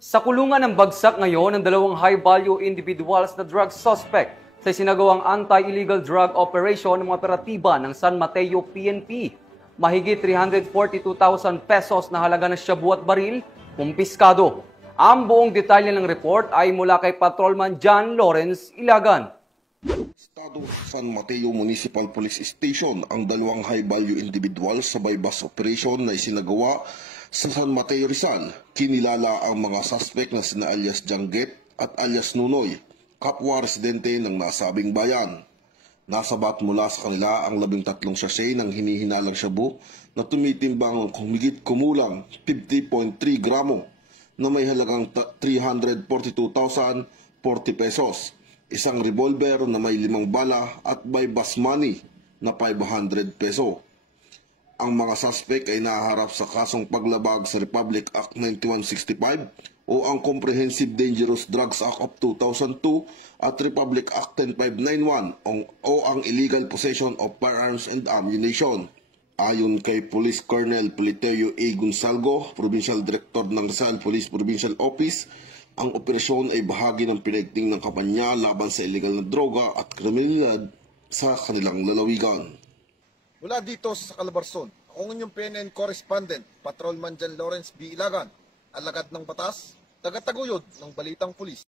Sa kulungan ng bagsak ngayon ng dalawang high-value individuals na drug suspect sa sinagawang anti-illegal drug operation ng mga operatiba ng San Mateo PNP. Mahigit 342,000 pesos na halaga ng shabu at baril, kumpiskado. Ang buong detalye ng report ay mula kay Patrolman John Lawrence Ilagan. Estado San Mateo Municipal Police Station ang dalawang high-value individuals sa bypass operation na isinagawa sa San Mateo Rizal. Kinilala ang mga suspect na sina alias Jangget at alias Nunoy, kapwa residente ng nasabing bayan. Nasabat mula sa kanila ang 13 sachet ng hinihinalang shabu na tumitimbang humigit kumulang 50.3 gramo na may halagang 342,040 pesos. Isang revolver na may 5 bala at bypass money na 500 peso. Ang mga suspect ay naharap sa kasong paglabag sa Republic Act 9165 o ang Comprehensive Dangerous Drugs Act of 2002 at Republic Act 10591 o ang Illegal Possession of Firearms and Ammunition. Ayon kay Police Colonel Politeo A. Gonsalgo, Provincial Director ng Rizal Police Provincial Office, ang operasyon ay bahagi ng pinaigting ng kampanya laban sa illegal na droga at kriminalidad sa kanilang lalawigan. Mula dito sa Calabarzon, ang inyong PNN correspondent, Patrolman John Lawrence B. Ilagan, alagad ng batas, tagataguyod ng Balitang Pulis.